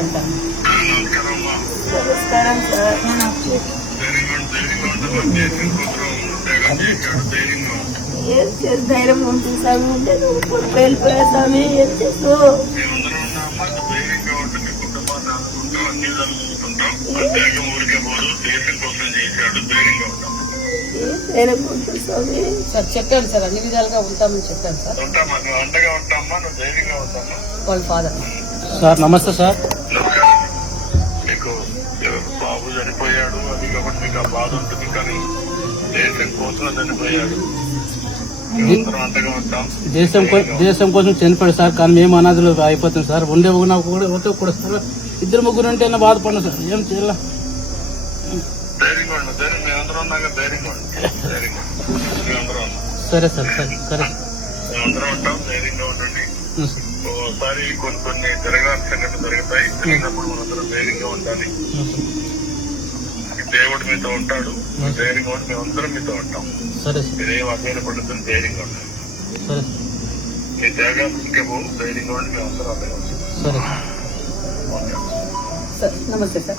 అంటాను. నమస్కారం సార్. ఏం చేసి ధైర్యం ఉంటుంది స్వామి, ఉంటే నువ్వు కొడుకు వెళ్ళిపోయా స్వామి, ఏం చేస్తూ ధైర్యం ఉంటుంది స్వామి. సార్ చెప్పాను సార్, అన్ని విధాలుగా ఉంటామని చెప్పాను సార్. వాళ్ళ ఫాదర్. సార్ నమస్తే సార్. మీకు బాబు చనిపోయాడు, అది కాబట్టి మీకు ఆ బాధ ఉంటుంది, కానీ దేశం కోసం చనిపోయాడు. అండగా ఉంటాం. దేశం కోసం చనిపోయాడు సార్, కానీ మేము అనాథులు అయిపోతాం సార్. ఉండే నాకు కూడా సార్, ఇద్దరు ముగ్గురు ఉంటే బాధపడినా సార్, ఏం చేయాల. ధైర్యంగా ఉండు, ధైర్యం మేమందరం ఉన్నాక ధైర్యంగా ఉండు, ధైర్యంగా మేమందరం ఉన్నాం. సరే సార్, సరే మేమందరం ఉంటాం, ధైర్యంగా ఉండండి. ఒకసారి కొన్ని జరగాల్సిన సంఘటనలు జరుగుతాయి, జరిగినప్పుడు మనందరం ధైర్యంగా ఉండాలి. దేవుడు మీతో ఉంటాడు, ధైర్యంగా ఉండి మేమందరం మీతో ఉంటాం. సరే మీరేం అభ్యర్థపడుతుంది, ధైర్యంగా ఉండాలి. సరే మీ త్యాగాలు ఇంకేమో ధైర్యంగా ఉండి మేమందరం అదే ఉంటాం. సరే సార్ నమస్తే సార్.